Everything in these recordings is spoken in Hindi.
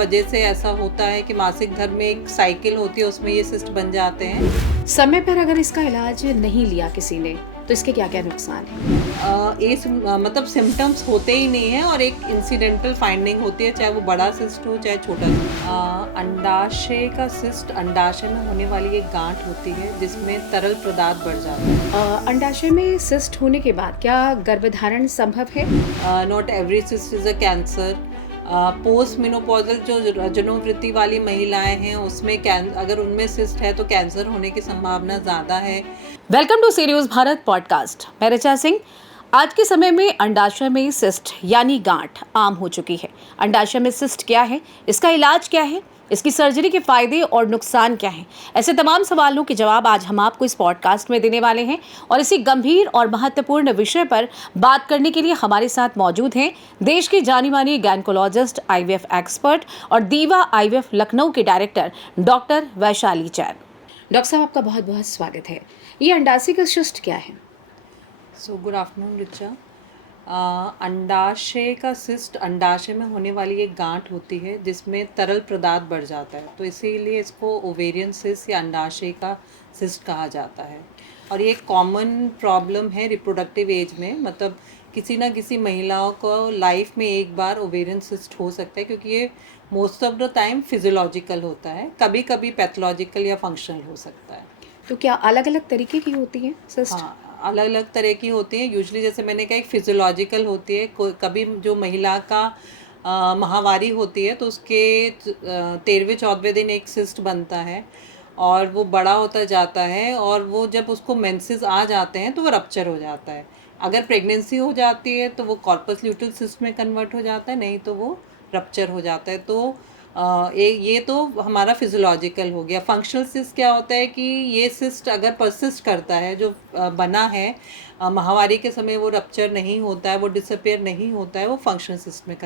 वजह से ऐसा होता है कि मासिक धर्म में एक साइकिल होती है, उसमें ये सिस्ट बन जाते हैं। समय पर अगर इसका इलाज नहीं लिया किसी ने तो इसके क्या क्या नुकसान है? मतलब सिम्टम्स होते ही नहीं है और एक इंसिडेंटल फाइंडिंग होती है, चाहे वो बड़ा सिस्ट हो चाहे छोटा। अंडाशय का सिस्ट अंडाशय में होने वाली एक गांठ होती है जिसमें तरल पदार्थ बढ़ जाता है। अंडाशय में सिस्ट होने के बाद क्या गर्भधारण संभव है? Not every cyst is a cancer. Post menopausal जो रजोनिवृत्ति वाली महिलाएं हैं उसमें अगर उनमें सिस्ट है तो कैंसर होने की संभावना ज़्यादा है। Welcome to serious Bharat podcast. मैं ऋचा सिंह। आज के समय में अंडाशय में सिस्ट यानी गांठ आम हो चुकी है। अंडाशय में सिस्ट क्या है, इसका इलाज क्या है, इसकी सर्जरी के फायदे और नुकसान क्या हैं, ऐसे तमाम सवालों के जवाब आज हम आपको इस पॉडकास्ट में देने वाले हैं। और इसी गंभीर और महत्वपूर्ण विषय पर बात करने के लिए हमारे साथ मौजूद हैं देश की जानी मानी गायनेकोलॉजिस्ट, आईवीएफ एक्सपर्ट और दीवा आईवीएफ लखनऊ के director doctor Vaishali Jain. Doctor साहब, आपका बहुत बहुत स्वागत है। ये अंडाशय का सिस्ट क्या है? So good afternoon Richa. अंडाशय का सिस्ट अंडाशय में होने वाली एक गांठ होती है जिसमें तरल पदार्थ बढ़ जाता है, तो इसीलिए इसको ओवेरियन सिस्ट या अंडाशय का सिस्ट कहा जाता है। और ये एक कॉमन प्रॉब्लम है रिप्रोडक्टिव एज में, मतलब किसी ना किसी महिलाओं को लाइफ में एक बार ओवेरियन सिस्ट हो सकता है, क्योंकि ये most of the time physiological होता है, कभी कभी पैथोलॉजिकल या फंक्शनल हो सकता है। तो क्या अलग अलग तरीके की होती हैं सिस्ट? हाँ, अलग अलग तरह की होती हैं। यूजुअली जैसे मैंने कहा, एक फिजियोलॉजिकल होती है। कभी जो महिला का माहवारी होती है तो उसके 13वें-14वें दिन एक सिस्ट बनता है और वो बड़ा होता जाता है, और वो जब उसको मेंसेस आ जाते हैं तो वो रप्चर हो जाता है। अगर प्रेगनेंसी हो जाती है तो वो कॉर्पस ल्यूटेल सिस्ट में कन्वर्ट हो जाता है, नहीं तो वो रप्चर हो जाता है। तो ये तो हमारा फिजियोलॉजिकल हो गया। फंक्शनल सिस्ट क्या होता है कि ये सिस्ट अगर परसिस्ट करता है, जो बना है माहवारी के समय, वो रप्चर नहीं होता है, वो डिसअपेयर नहीं होता है, वो फंक्शनल सिस्ट में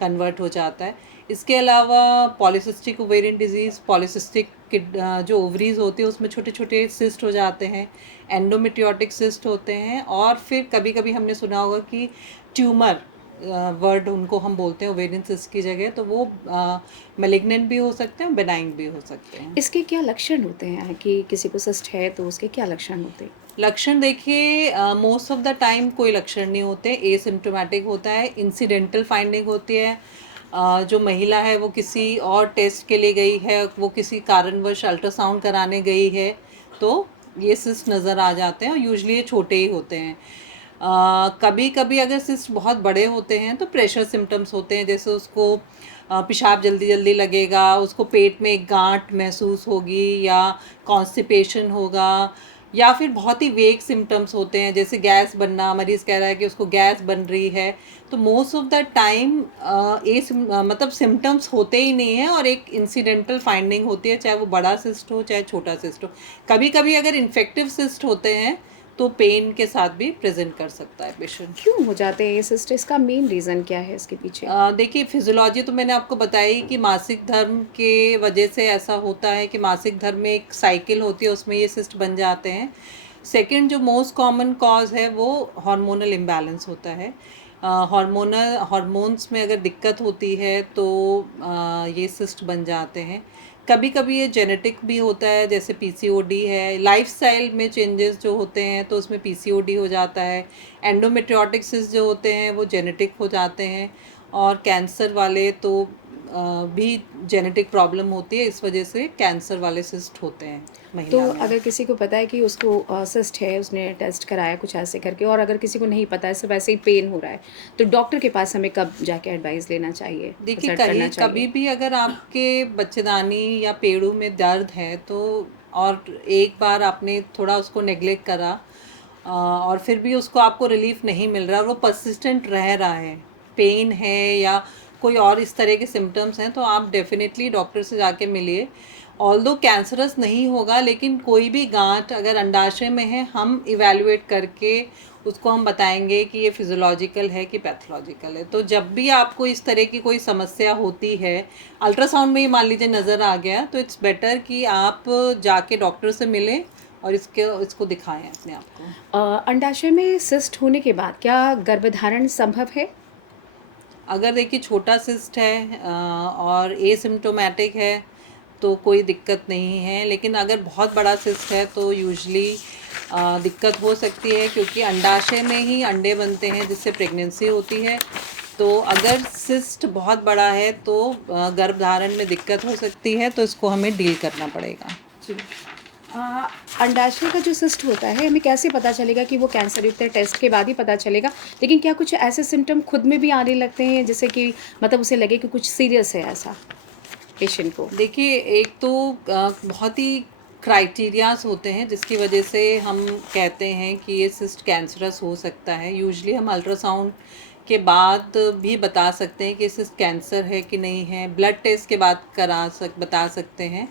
कन्वर्ट हो जाता है। इसके अलावा पॉलीसिस्टिक ओवेरियन डिजीज़, पॉलीसिस्टिक जो ओवरीज होती है उसमें छोटे छोटे सिस्ट हो जाते हैं, एंडोमेट्रियोटिक सिस्ट होते हैं, और फिर कभी कभी हमने सुना होगा कि ट्यूमर वर्ड उनको हम बोलते हैं ओवेरियन सिस्ट की जगह, तो वो मैलिग्नेंट भी हो सकते हैं, बेनाइन भी हो सकते हैं। इसके क्या लक्षण होते हैं कि किसी को सिस्ट है तो उसके क्या लक्षण होते हैं? लक्षण देखिए, मोस्ट ऑफ द टाइम कोई लक्षण नहीं होते, एसिम्प्टोमेटिक होता है, इंसिडेंटल फाइंडिंग होती है। जो महिला है वो किसी और टेस्ट के लिए गई है, वो किसी कारणवश अल्ट्रासाउंड कराने गई है, तो ये सिस्ट नज़र आ जाते हैं, और यूजुअली ये छोटे ही होते हैं। कभी कभी अगर सिस्ट बहुत बड़े होते हैं तो प्रेशर सिम्टम्स होते हैं, जैसे उसको पेशाब जल्दी जल्दी लगेगा, उसको पेट में एक गांठ महसूस होगी, या कॉन्स्टिपेशन होगा, या फिर बहुत ही वेग सिम्टम्स होते हैं, जैसे गैस बनना, मरीज़ कह रहा है कि उसको गैस बन रही है। तो मोस्ट ऑफ द टाइम मतलब सिम्टम्स होते ही नहीं हैं, और एक इंसिडेंटल फाइंडिंग होती है, चाहे वो बड़ा सिस्ट हो चाहे छोटा सिस्ट हो। कभी कभी अगर इन्फेक्टिव सिस्ट होते हैं तो पेन के साथ भी प्रेजेंट कर सकता है पेशेंट। क्यों हो जाते हैं ये सिस्ट? इसका मेन रीज़न क्या है इसके पीछे? देखिए, फिजियोलॉजी तो मैंने आपको बताई कि मासिक धर्म के वजह से ऐसा होता है कि मासिक धर्म में एक साइकिल होती है, उसमें ये सिस्ट बन जाते हैं। सेकंड जो मोस्ट कॉमन कॉज है वो हार्मोनल इम्बैलेंस होता है। हार्मोन्स में अगर दिक्कत होती है तो ये सिस्ट बन जाते हैं। कभी कभी ये जेनेटिक भी होता है, जैसे पीसीओडी है, लाइफस्टाइल में चेंजेस जो होते हैं तो उसमें पीसीओडी हो जाता है। एंडोमेट्रियोटिक सिस्ट जो होते हैं वो जेनेटिक हो जाते हैं, और कैंसर वाले तो भी जेनेटिक प्रॉब्लम होती है, इस वजह से कैंसर वाले सिस्ट होते हैं तो महिला में। अगर किसी को पता है कि उसको सिस्ट है, उसने टेस्ट कराया कुछ ऐसे करके, और अगर किसी को नहीं पता है, सिर्फ ऐसे ही पेन हो रहा है, तो डॉक्टर के पास हमें कब जाके एडवाइस लेना चाहिए, देखिए, कंसल्ट करना चाहिए? कभी भी अगर आपके बच्चेदानी या पेड़ों में दर्द है तो, और एक बार आपने थोड़ा उसको नेग्लेक्ट करा, और फिर भी उसको आपको रिलीफ नहीं मिल रहा और वो परसिस्टेंट रह रहा है, पेन है या कोई और इस तरह के सिम्टम्स हैं, तो आप डेफिनेटली डॉक्टर से जाके मिलिए। ऑल्दो कैंसरस नहीं होगा, लेकिन कोई भी गांठ अगर अंडाशय में है, हम इवैल्यूएट करके उसको हम बताएंगे कि ये फिजियोलॉजिकल है कि पैथोलॉजिकल है। तो जब भी आपको इस तरह की कोई समस्या होती है, अल्ट्रासाउंड में ही मान लीजिए नज़र आ गया, तो इट्स बेटर कि आप जाके डॉक्टर से मिलें और इसको दिखाएं अपने आप को। अंडाशय में सिस्ट होने के बाद क्या गर्भधारण संभव है? अगर देखिए छोटा सिस्ट है और एसिम्प्टोमेटिक है तो कोई दिक्कत नहीं है, लेकिन अगर बहुत बड़ा सिस्ट है तो यूजली दिक्कत हो सकती है, क्योंकि अंडाशय में ही अंडे बनते हैं जिससे प्रेगनेंसी होती है। तो अगर सिस्ट बहुत बड़ा है तो गर्भधारण में दिक्कत हो सकती है, तो इसको हमें डील करना पड़ेगा। जी। अंडाशय का जो सिस्ट होता है हमें कैसे पता चलेगा कि वो कैंसर युक्त है? टेस्ट के बाद ही पता चलेगा, लेकिन क्या कुछ ऐसे सिम्टम खुद में भी आने लगते हैं जिससे कि मतलब उसे लगे कि कुछ सीरियस है ऐसा पेशेंट को? देखिए, एक तो बहुत ही क्राइटेरियाज होते हैं जिसकी वजह से हम कहते हैं कि ये सिस्ट कैंसरस हो सकता है। यूजुअली हम अल्ट्रासाउंड के बाद भी बता सकते हैं कि सिस्ट कैंसर है कि नहीं है। ब्लड टेस्ट के बाद बता सकते हैं।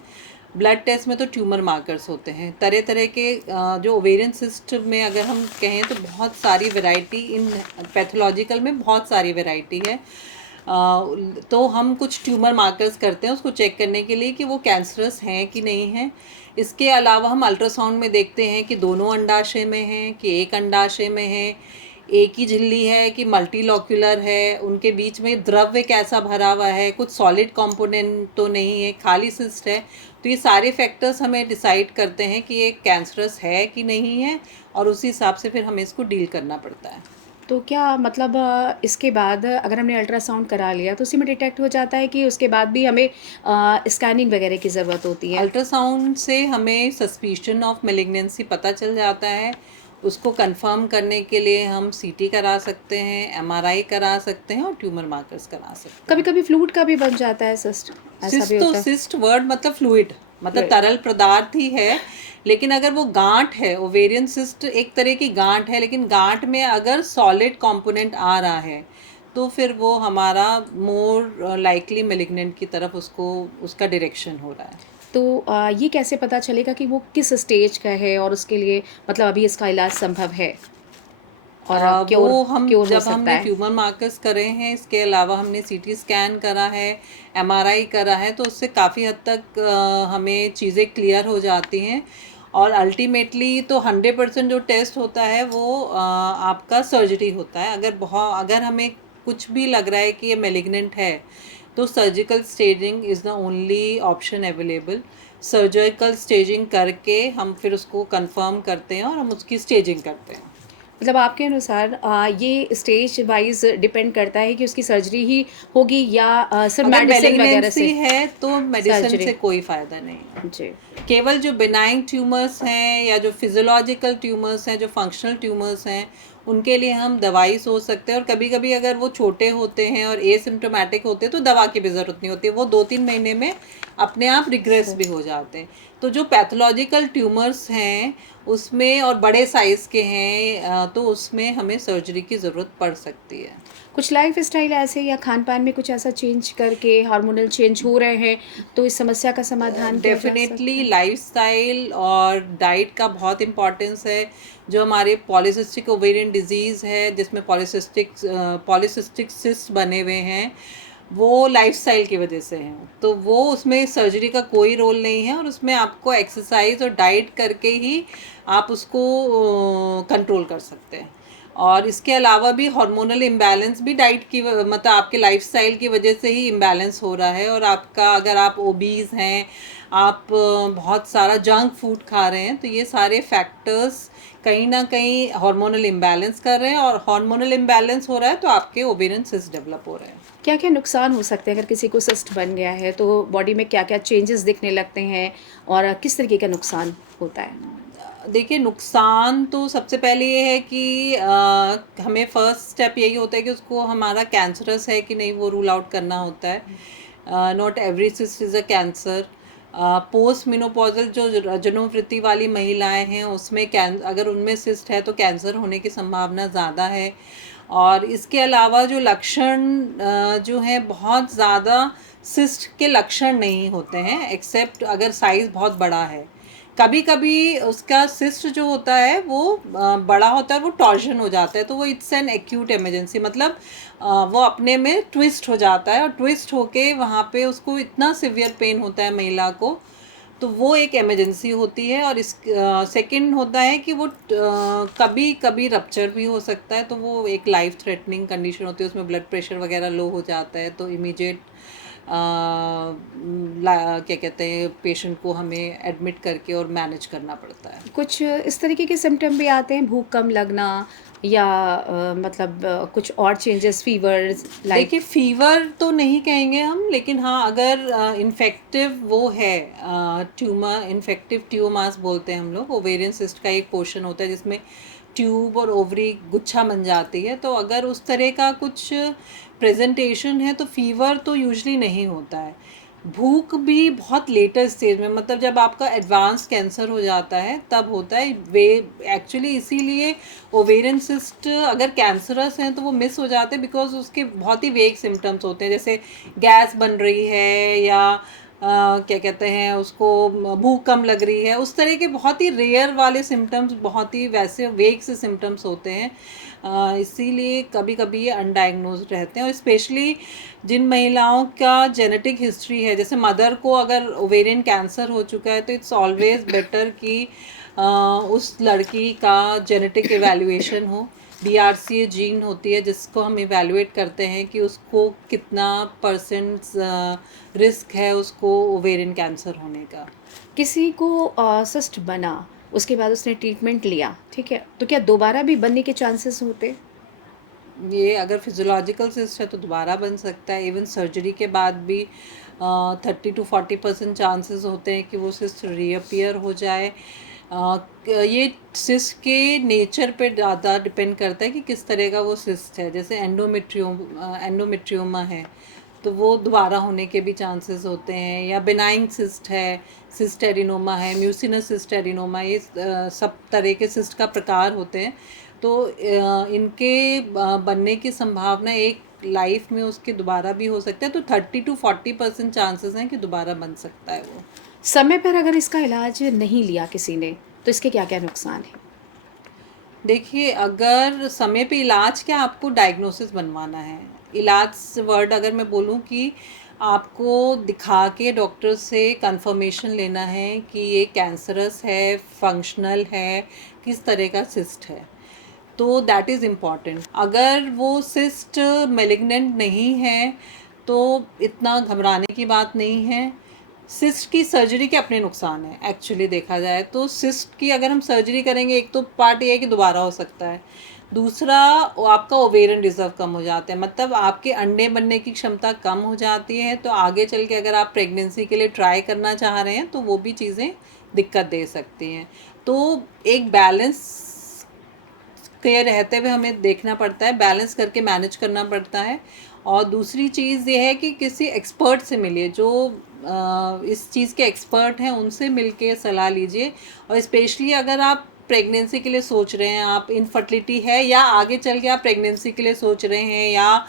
ब्लड टेस्ट में तो ट्यूमर मार्कर्स होते हैं तरह तरह के। जो ओवेरियन सिस्ट में अगर हम कहें तो बहुत सारी वैरायटी, इन पैथोलॉजिकल में बहुत सारी वैरायटी है। तो हम कुछ ट्यूमर मार्कर्स करते हैं उसको चेक करने के लिए कि वो कैंसरस हैं कि नहीं है। इसके अलावा हम अल्ट्रासाउंड में देखते हैं कि दोनों अंडाशय में हैं कि एक अंडाशय में है, एक ही झिल्ली है कि मल्टीलॉक्यूलर है, उनके बीच में द्रव्य कैसा भरा हुआ है, कुछ सॉलिड कंपोनेंट तो नहीं है, खाली सिस्ट है। तो ये सारे फैक्टर्स हमें डिसाइड करते हैं कि ये कैंसरस है कि नहीं है, और उसी हिसाब से फिर हमें इसको डील करना पड़ता है। तो क्या मतलब इसके बाद अगर हमने अल्ट्रासाउंड करा लिया तो उसी में डिटेक्ट हो जाता है कि उसके बाद भी हमें स्कैनिंग वगैरह की ज़रूरत होती है? अल्ट्रासाउंड से हमें सस्पिशन ऑफ मेलिग्नेंसी पता चल जाता है। उसको कंफर्म करने के लिए हम सीटी करा सकते हैं, एमआरआई करा सकते हैं और ट्यूमर मार्कर्स करा सकते हैं। कभी कभी फ्लूइड का भी बन जाता है सिस्ट, ऐसा सिस्ट भी तो होता है? सिस्ट वर्ड मतलब फ्लूइड, मतलब Fluid. तरल पदार्थ ही है। लेकिन अगर वो गांठ है, ओवेरियन सिस्ट एक तरह की गांठ है, लेकिन गांठ में अगर सॉलिड कंपोनेंट आ रहा है तो फिर वो हमारा मोर लाइकली मेलिग्नेंट की तरफ उसका डायरेक्शन हो रहा है। तो ये कैसे पता चलेगा कि वो किस स्टेज का है और उसके लिए मतलब अभी इसका इलाज संभव है और क्योर वो हम क्योर हो जब सकता हमने है? ट्यूमर मार्कर्स करे हैं, इसके अलावा हमने सीटी स्कैन करा है, एमआरआई करा है, तो उससे काफ़ी हद तक हमें चीज़ें क्लियर हो जाती हैं। और अल्टीमेटली तो 100% जो टेस्ट होता है वो आपका सर्जरी होता है। अगर हमें कुछ भी लग रहा है कि ये मेलिग्नेंट है तो surgical staging is the only option available. Surgical staging करके हम फिर उसको कंफर्म करते हैं और हम उसकी स्टेजिंग करते हैं। मतलब आपके अनुसार ये स्टेज वाइज डिपेंड करता है कि उसकी सर्जरी ही होगी या सिर्फ अगर मेडिसिन वगैरह मेलिग्नेंसी से? है तो मेडिसिन सर्जरी। से कोई फ़ायदा नहीं है। जी। केवल जो बिनाइन ट्यूमर्स हैं या जो फिजियोलॉजिकल ट्यूमर्स हैं, जो फंक्शनल ट्यूमर्स हैं, उनके लिए हम दवाई सोच सकते हैं। और कभी कभी अगर वो छोटे होते हैं और एसिम्प्टोमेटिक होते हैं तो दवा की भी ज़रूरत नहीं होती, वो 2-3 महीने में अपने आप रिग्रेस भी हो जाते हैं। तो जो पैथोलॉजिकल ट्यूमर्स हैं उसमें और बड़े साइज़ के हैं तो उसमें हमें सर्जरी की ज़रूरत पड़ सकती है। कुछ लाइफ स्टाइल ऐसे या खान पान में कुछ ऐसा चेंज करके हार्मोनल चेंज हो रहे हैं तो इस समस्या का समाधान किया जा सकता डेफिनेटली है? लाइफस्टाइल और डाइट का बहुत इम्पॉर्टेंस है। जो हमारे पॉलीसिस्टिक ओवेरियन डिजीज़ है जिसमें पॉलीसिस्टिक सिस्ट बने हुए हैं, वो लाइफस्टाइल की वजह से हैं। तो वो उसमें सर्जरी का कोई रोल नहीं है, और उसमें आपको एक्सरसाइज और डाइट करके ही आप उसको कंट्रोल कर सकते हैं। और इसके अलावा भी हार्मोनल इम्बैलेंस भी डाइट की मतलब आपके लाइफस्टाइल की वजह से ही इम्बैलेंस हो रहा है। और आपका अगर आप ओबीज हैं, आप बहुत सारा जंक फूड खा रहे हैं, तो ये सारे फैक्टर्स कहीं ना कहीं हार्मोनल इम्बैलेंस कर रहे हैं, और हार्मोनल इम्बैलेंस हो रहा है तो आपके ओवेरियन सिस्ट डेवलप हो रहे हैं। क्या क्या नुकसान हो सकते हैं अगर किसी को सिस्ट बन गया है तो बॉडी में क्या क्या चेंजेस दिखने लगते हैं और किस तरीके का नुकसान होता है? देखिए, नुकसान तो सबसे पहले ये है कि हमें फर्स्ट स्टेप यही होता है कि उसको हमारा कैंसरस है कि नहीं वो रूल आउट करना होता है। Not every cyst is a cancer. Post menopausal जो रजनोवृत्ति वाली महिलाएं हैं उसमें अगर उनमें सिस्ट है तो कैंसर होने की संभावना ज़्यादा है। और इसके अलावा जो लक्षण जो हैं, बहुत ज़्यादा सिस्ट के लक्षण नहीं होते हैं, एक्सेप्ट अगर साइज़ बहुत बड़ा है। कभी कभी उसका सिस्ट जो होता है वो बड़ा होता है, वो टॉर्जन हो जाता है, तो वो इट्स एन एक्यूट इमरजेंसी, मतलब वो अपने में ट्विस्ट हो जाता है, और ट्विस्ट होके वहाँ पे उसको इतना सिवियर पेन होता है महिला को, तो वो एक इमरजेंसी होती है। और इस सेकंड होता है कि वो कभी कभी रप्चर भी हो सकता है, तो वो एक लाइफ थ्रेटनिंग कंडीशन होती है, उसमें ब्लड प्रेशर वगैरह लो हो जाता है, तो इमीडिएट क्या कहते हैं, पेशेंट को हमें एडमिट करके और मैनेज करना पड़ता है। कुछ इस तरीके के सिम्टम भी आते हैं, भूख कम लगना या मतलब कुछ और चेंजेस, फीवर्स लाइक? देखिए, फीवर तो नहीं कहेंगे हम, लेकिन हाँ अगर इन्फेक्टिव वो है, ट्यूमर, इन्फेक्टिव ट्यूमास बोलते हैं हम लोग, ओवेरियन सिस्ट का एक पोर्शन होता है जिसमें ट्यूब और ओवरी गुच्छा बन जाती है, तो अगर उस तरह का कुछ प्रेजेंटेशन है तो फीवर तो यूजुअली नहीं होता है। भूख भी बहुत लेटर स्टेज में, मतलब जब आपका एडवांस कैंसर हो जाता है तब होता है वे, एक्चुअली इसीलिए ओवेरियन सिस्ट अगर कैंसरस हैं तो वो मिस हो जाते हैं, बिकॉज उसके बहुत ही वेग सिम्टम्स होते हैं, जैसे गैस बन रही है या क्या कहते हैं उसको, भूख कम लग रही है, उस तरह के बहुत ही रेयर वाले सिम्टम्स, बहुत ही वैसे वेग से सिम्टम्स होते हैं। इसीलिए कभी कभी ये अनडायग्नोज रहते हैं। और स्पेशली जिन महिलाओं का जेनेटिक हिस्ट्री है, जैसे मदर को अगर ओवेरियन कैंसर हो चुका है, तो इट्स ऑलवेज बेटर कि उस लड़की का जेनेटिक एवेल्युएशन हो। BRCA जीन होती है जिसको हम इवेलुएट करते हैं कि उसको कितना परसेंट रिस्क है उसको ओवेरियन कैंसर होने का। किसी को सिस्ट बना, उसके बाद उसने ट्रीटमेंट लिया, ठीक है, तो क्या दोबारा भी बनने के चांसेस होते? ये अगर फिजियोलॉजिकल सिस्ट है तो दोबारा बन सकता है। इवन सर्जरी के बाद भी 30 to 40% चांसेस होते हैं कि वो सिस्ट रीअपियर हो जाए। ये सिस्ट के नेचर पे ज़्यादा डिपेंड करता है कि किस तरह का वो सिस्ट है। जैसे एंडोमेट्रियोमा है तो वो दोबारा होने के भी चांसेस होते हैं, या बिनाइन सिस्ट है, सिस्ट एडिनोमा है, म्यूसिनस सिस्ट एडिनोमा, ये सब तरह के सिस्ट का प्रकार होते हैं। तो इनके बनने की संभावना एक लाइफ में उसके दोबारा भी हो सकता है, तो 30 to 40% चांसेस हैं कि दोबारा बन सकता है वो। समय पर अगर इसका इलाज नहीं लिया किसी ने, तो इसके क्या क्या नुकसान है? देखिए, अगर समय पे इलाज, क्या आपको डायग्नोसिस बनवाना है। इलाज वर्ड अगर मैं बोलूँ कि आपको दिखा के डॉक्टर से कंफर्मेशन लेना है कि ये कैंसरस है, फंक्शनल है, किस तरह का सिस्ट है, तो दैट इज़ इम्पॉर्टेंट। अगर वो सिस्ट मेलिग्नेंट नहीं है तो इतना घबराने की बात नहीं है। सिस्ट की सर्जरी के अपने नुकसान हैं, एक्चुअली देखा जाए तो। सिस्ट की अगर हम सर्जरी करेंगे, एक तो पार्ट ये है कि दोबारा हो सकता है, दूसरा वो आपका ओवेरियन रिजर्व कम हो जाता है, मतलब आपके अंडे बनने की क्षमता कम हो जाती है, तो आगे चल के अगर आप प्रेगनेंसी के लिए ट्राई करना चाह रहे हैं तो वो भी चीज़ें दिक्कत दे सकती हैं। तो एक बैलेंस के रहते हुए हमें देखना पड़ता है, बैलेंस करके मैनेज करना पड़ता है। और दूसरी चीज़ ये है कि किसी एक्सपर्ट से मिलिए, जो इस चीज़ के एक्सपर्ट हैं, उनसे मिलके सलाह लीजिए। और स्पेशली अगर आप प्रेगनेंसी के लिए सोच रहे हैं, आप इनफर्टिलिटी है, या आगे चल के आप प्रेगनेंसी के लिए सोच रहे हैं, या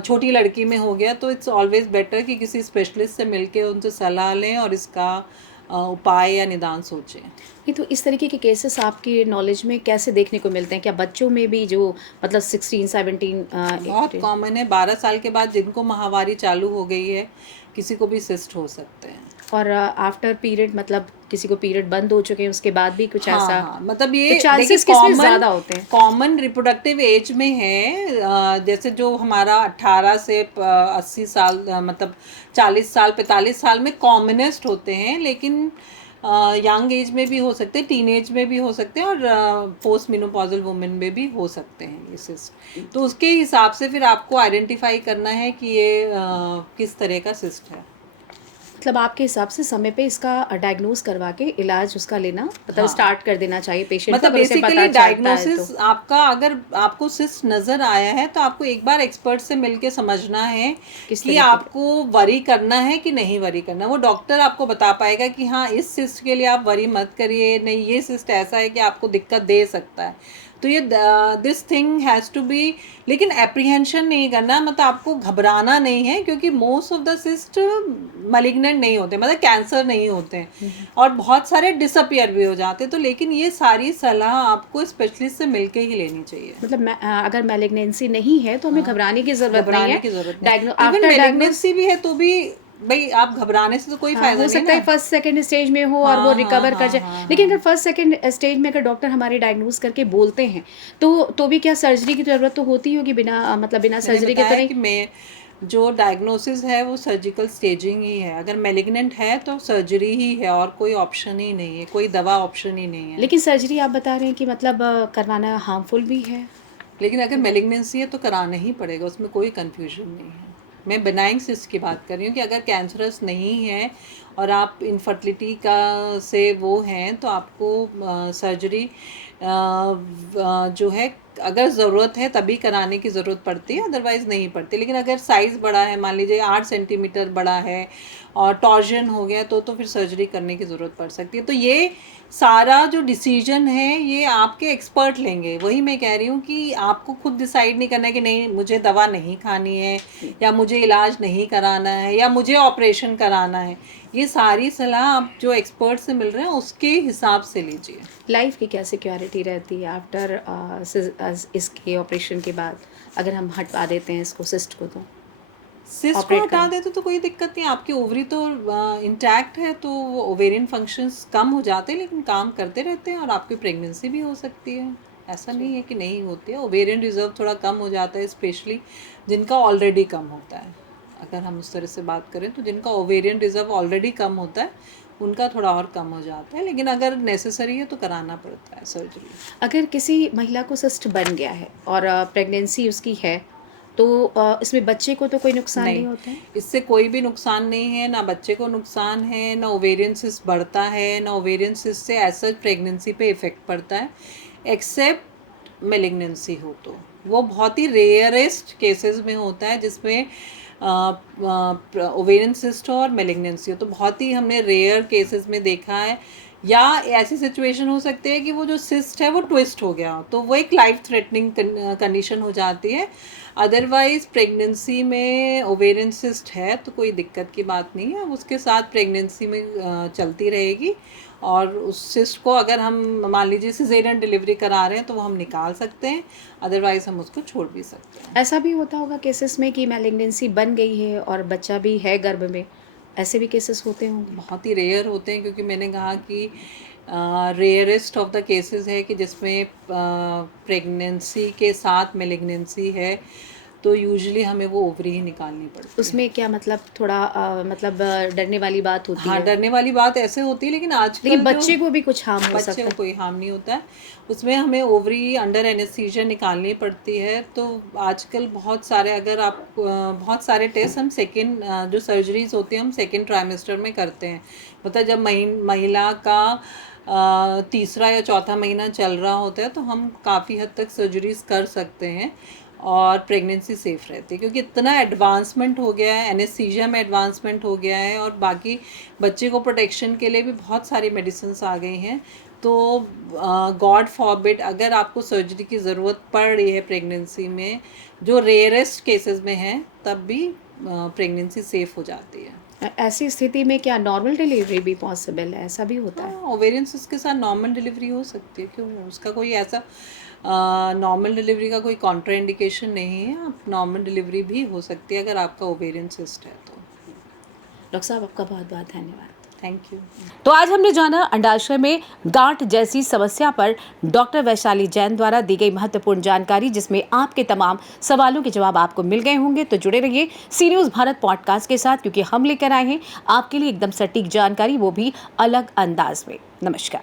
छोटी लड़की में हो गया, तो इट्स ऑलवेज़ बेटर कि किसी स्पेशलिस्ट से मिलके उनसे सलाह लें और इसका उपाय या निदान सोचें। नहीं, तो इस तरीके के केसेस आपकी नॉलेज में कैसे देखने को मिलते हैं? क्या बच्चों में भी, जो मतलब 16, 17 बहुत कॉमन है। 12 साल के बाद जिनको माहवारी चालू हो गई है, किसी को भी सिस्ट हो सकते हैं। और आफ्टर पीरियड, मतलब किसी को पीरियड बंद हो चुके हैं उसके बाद भी कुछ ऐसा? हाँ, मतलब ये तो chances देखिए, किसमें ज़्यादा होते हैं? कॉमन रिप्रोडक्टिव एज में है। जैसे जो हमारा 18 से 80 साल, मतलब 40 साल 45 साल में कॉमनेस्ट होते हैं, लेकिन यंग एज में भी हो सकते हैं, टीन एज में भी हो सकते हैं, और पोस्ट मेनोपॉजल वुमेन में भी हो सकते हैं ये सिस्ट। तो उसके हिसाब से फिर आपको आइडेंटिफाई करना है कि ये किस तरह का सिस्ट है। मतलब आपके हिसाब से समय पे इसका डायग्नोज करवा के इलाज उसका लेना, मतलब हाँ। स्टार्ट कर देना चाहिए पेशेंट को, मतलब अगर उसे बेसिकली पता चलता है डायग्नोसिस तो। आपका, अगर आपको सिस्ट नज़र आया है तो आपको एक बार एक्सपर्ट से मिलके समझना है किस कि तरीके आपको वरी करना है कि नहीं वरी करना। वो डॉक्टर आपको बता पाएगा कि हाँ, इस सिस्ट के लिए आप वरी मत करिए, नहीं ये सिस्ट ऐसा है कि आपको दिक्कत दे सकता है। तो ये this thing has to be, लेकिन एप्रीहेंशन नहीं करना, मतलब आपको घबराना नहीं है, क्योंकि most of the cyst malignant नहीं होते, मतलब कैंसर नहीं होते हैं, और बहुत सारे डिसअपियर भी हो जाते हैं। तो लेकिन ये सारी सलाह आपको स्पेशलिस्ट से मिलके ही लेनी चाहिए। मतलब अगर मैलिग्नेंसी नहीं है तो हमें घबराने की ज़रूरत नहीं घबराने है। की जरूरत नहीं। इवन आफ्टर डायग्नोस मेलिग्नेंसी भी है तो भी भाई आप घबराने से तो कोई हाँ, फायदा हो नहीं सकता है ना। फर्स्ट सेकंड स्टेज में हो और वो हाँ, रिकवर कर जाए, हाँ। लेकिन अगर फर्स्ट सेकंड स्टेज में अगर डॉक्टर हमारे डायग्नोज करके बोलते हैं तो भी क्या सर्जरी की ज़रूरत तो होती होगी, बिना मतलब बिना मैंने सर्जरी के तो बताया नहीं? कि मैं जो डायग्नोसिस है वो सर्जिकल स्टेजिंग ही है। अगर मैलिग्नेंट है तो सर्जरी ही है और कोई ऑप्शन ही नहीं है, कोई दवा ऑप्शन ही नहीं है। लेकिन सर्जरी आप बता रहे हैं कि मतलब करवाना हार्मफुल भी है। लेकिन अगर मैलिग्नेंसी है तो कराना ही पड़ेगा, उसमें कोई कन्फ्यूजन नहीं है। मैं बेनाइन सिस्ट की बात कर रही हूँ कि अगर कैंसरस नहीं है और आप इनफर्टिलिटी का से वो हैं तो आपको सर्जरी जो है अगर ज़रूरत है तभी कराने की ज़रूरत पड़ती है, अदरवाइज़ नहीं पड़ती। लेकिन अगर साइज़ बड़ा है, मान लीजिए 8 सेंटीमीटर बड़ा है और टॉर्जन हो गया तो फिर सर्जरी करने की ज़रूरत पड़ सकती है। तो ये सारा जो डिसीजन है ये आपके एक्सपर्ट लेंगे। वही मैं कह रही हूँ कि आपको खुद डिसाइड नहीं करना है कि नहीं मुझे दवा नहीं खानी है या मुझे इलाज नहीं कराना है या मुझे ऑपरेशन कराना है। ये सारी सलाह आप जो एक्सपर्ट से मिल रहे हैं उसके हिसाब से लीजिए। लाइफ की क्या सिक्योरिटी रहती है आफ्टर इसके ऑपरेशन के बाद, अगर हम हटवा देते हैं इसको, सिस्ट को, तो सिस्ट को ऑपरेट हटा करें? दे तो कोई दिक्कत नहीं। आपकी ओवरी तो इंटैक्ट है, तो ओवेरियन फंक्शंस कम हो जाते हैं लेकिन काम करते रहते हैं और आपकी प्रेगनेंसी भी हो सकती है। ऐसा नहीं है कि नहीं होती है। ओवेरियन रिजर्व थोड़ा कम हो जाता है, स्पेशली जिनका ऑलरेडी कम होता है। अगर हम उस तरह से बात करें तो जिनका ओवेरियन रिजर्व ऑलरेडी कम होता है उनका थोड़ा और कम हो जाता है, लेकिन अगर नेसेसरी है तो कराना पड़ता है सर्जरी। अगर किसी महिला को सिस्ट बन गया है और प्रेगनेंसी उसकी है, तो इसमें बच्चे को तो कोई नुकसान नहीं नहीं, होता है? इससे कोई भी नुकसान नहीं है, ना बच्चे को नुकसान है, ना ओवेरियन सिस्ट बढ़ता है, ना ओवेरियन सिस्ट से ऐसा प्रेगनेंसी पे इफ़ेक्ट पड़ता है, एक्सेप्ट मेलिग्नेंसी हो तो। वो बहुत ही रेयरेस्ट केसेस में होता है जिसमें ओवेरियन सिस्ट हो और मेलिग्नेंसी हो, तो बहुत ही हमने रेयर केसेस में देखा है। या ऐसी सिचुएशन हो सकती है कि वो जो सिस्ट है वो ट्विस्ट हो गया, तो वो एक लाइफ थ्रेटनिंग कंडीशन हो जाती है। अदरवाइज़ प्रेगनेंसी में ओवेरियन सिस्ट है तो कोई दिक्कत की बात नहीं है, उसके साथ प्रेगनेंसी में चलती रहेगी। और उस सिस्ट को अगर हम मान लीजिए सिजेरियन डिलीवरी करा रहे हैं तो वो हम निकाल सकते हैं, अदरवाइज़ हम उसको छोड़ भी सकते हैं। ऐसा भी होता होगा केसेस में कि मैलिग्नेंसी बन गई है और बच्चा भी है गर्भ में, ऐसे भी केसेस होते होंगे? बहुत ही रेयर होते हैं, क्योंकि मैंने कहा कि रेयरेस्ट ऑफ द केसेस है कि जिसमें प्रेगनेंसी के साथ मेलिग्नेंसी है, तो यूजुअली हमें वो ओवरी ही निकालनी पड़ती है। उसमें क्या मतलब थोड़ा मतलब डरने वाली बात होती हाँ, है? डरने वाली बात ऐसे होती है, लेकिन आजकल लेकिन जो बच्चे को भी कुछ हार्म हो बच्चे सकता को है? कोई हार्म नहीं होता है। उसमें हमें ओवरी अंडर एनेस्थीसिया निकालनी पड़ती है। तो आजकल बहुत सारे अगर आप बहुत सारे टेस्ट हम सेकेंड जो सर्जरीज होती हैं हम सेकेंड ट्राइमेस्टर में करते हैं। मतलब जब महिला का तीसरा या चौथा महीना चल रहा होता है तो हम काफ़ी हद तक सर्जरीज कर सकते हैं और प्रेगनेंसी सेफ़ रहती है, क्योंकि इतना एडवांसमेंट हो गया है, एनेस्थीसिया में एडवांसमेंट हो गया है और बाकी बच्चे को प्रोटेक्शन के लिए भी बहुत सारी मेडिसिन्स आ गई हैं। तो गॉड फॉरबिड अगर आपको सर्जरी की ज़रूरत पड़ रही है प्रेगनेंसी में, जो रेयरेस्ट केसेस में है, तब भी प्रेगनेंसी सेफ़ हो जाती है। ऐसी स्थिति में क्या नॉर्मल डिलीवरी भी पॉसिबल है? ऐसा भी होता है? हाँ, ओवेरियन सिस्ट के साथ नॉर्मल डिलीवरी हो सकती है, क्यों नहीं? उसका कोई ऐसा नॉर्मल डिलीवरी का कोई कॉन्ट्रा इंडिकेशन नहीं है। आप नॉर्मल डिलीवरी भी हो सकती है अगर आपका ओवेरियन सिस्ट है तो। डॉक्टर साहब, आपका बहुत बहुत धन्यवाद। Thank you. तो आज हमने जाना अंडाशय में गांठ जैसी समस्या पर डॉक्टर वैशाली जैन द्वारा दी गई महत्वपूर्ण जानकारी, जिसमें आपके तमाम सवालों के जवाब आपको मिल गए होंगे। तो जुड़े रहिए सी न्यूज़ भारत पॉडकास्ट के साथ, क्योंकि हम लेकर आए हैं आपके लिए एकदम सटीक जानकारी, वो भी अलग अंदाज में। नमस्कार।